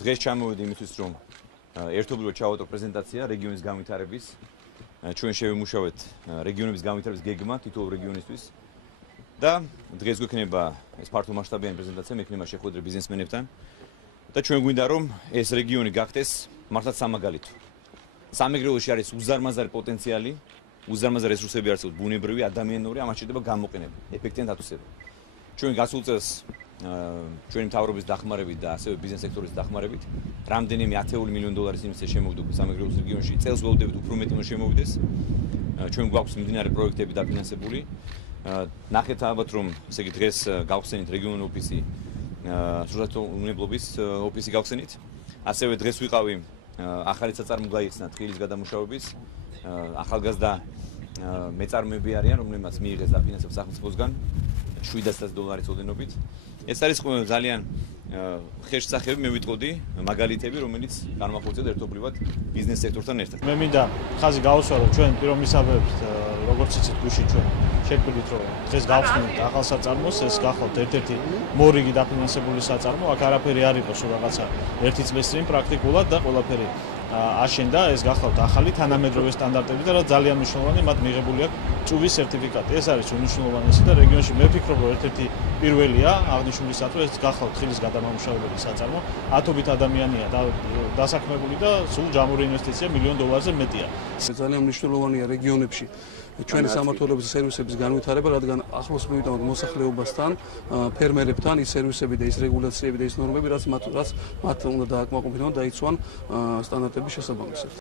დღეს ჩამოვედი იმისთვის, რომ ერთობლივად ჩავატო პრეზენტაცია რეგიონის განვითარების. ჩვენ შევიმუშავეთ რეგიონების განვითარების გეგმა თითოეულ რეგიონისთვის და დღეს გვექნება ეს ფართომასშტაბიანი პრეზენტაცია, მექნება შეხვედრა ბიზნესმენებთან და ჩვენ გვინდა რომ ეს რეგიონი გახდეს მართლაც სამაგალითო. სამეგრელოში არის უზარმაზარი პოტენციალი, უზარმაზარი რესურსები არსებობს, ბუნებრივი, ადამიანური, ამას შეიძლება გამოყენება, ეფექტიან დათვისება. ჩვენ გასულ წელს ჩვენი მთავრობის დახმარებით და ასევე ბიზნეს სექტორის დახმარებით რამდენიმე $10 მილიონი ინვესტიცია შემოვიდა სამეგრელოს რეგიონში. წელს ველოდებით უფრო მეტი უნდა შემოვიდეს. ჩვენ გვაქვს მიმდინარე პროექტები დაფინანსებული. ნახეთ ალბათ რომ ესე იგი დღეს გავხსენით რეგიონული ოფისი, სურათო უნებლობის ოფისი გავხსენით. ასევე დღეს ვიყავი ახალი საწარმო გაიხსნა ტყილის გადამუშავების ახალგაზრდა მეწარმეები არიან, რომლებმაც მიიღეს დაფინანსება სახელმწიფოსგან $700 ოდენობით. ეს არის ძალიან ხერხსახები, მე ვიტყოდი, მაგალითები, რომელიც განმახორციელდა ერთობლივად ბიზნეს სექტორთან ერთად. მე მინდა ხაზი გავუსვარო ჩვენ პირობისაბებს, როგორც იცით, გუშინ ჩვენ შეგვიძლია რომ დღეს გავხსნით ახალ საწარმოს, ეს გახლავთ ერთ-ერთი მორიგი დაფინანსებული საწარმო, აქ არაფერი არ იყო სულ რაღაცა ერთი წლის წინ პრაქტიკულად და ყველაფერი აშენდა, ეს გახლავთ ახალი თანამედროვე სტანდარტები და რა ძალიან მნიშვნელოვანი, მათ მიღებული აქვს ჭუვის სერტიფიკატი. ეს არის უნიშნულოვანესი და რეგიონში მე ვფიქრობ, რომ ერთ-ერთი პირველია აღნიშნულისათვის ეს გახლავთ ხილის გადამამუშავებელი საწარმო, ათობით ადამიანია დასაქმებული და სულ ჯამური ინვესტიცია $1 მილიონზე მეტია. ძალიან მნიშვნელოვანია რეგიონებში ჩვენი სამმართველოების სერვისების განვითარება, რადგან ახლოს მივიდავთ მოსახლეობასთან, ფერმერებთან ის სერვისები და ის რეგულაციები და ის ნორმები, რაც მათ უნდა დააკმაყოფილონ და დაიცვან სტანდარტების შესაბამისად.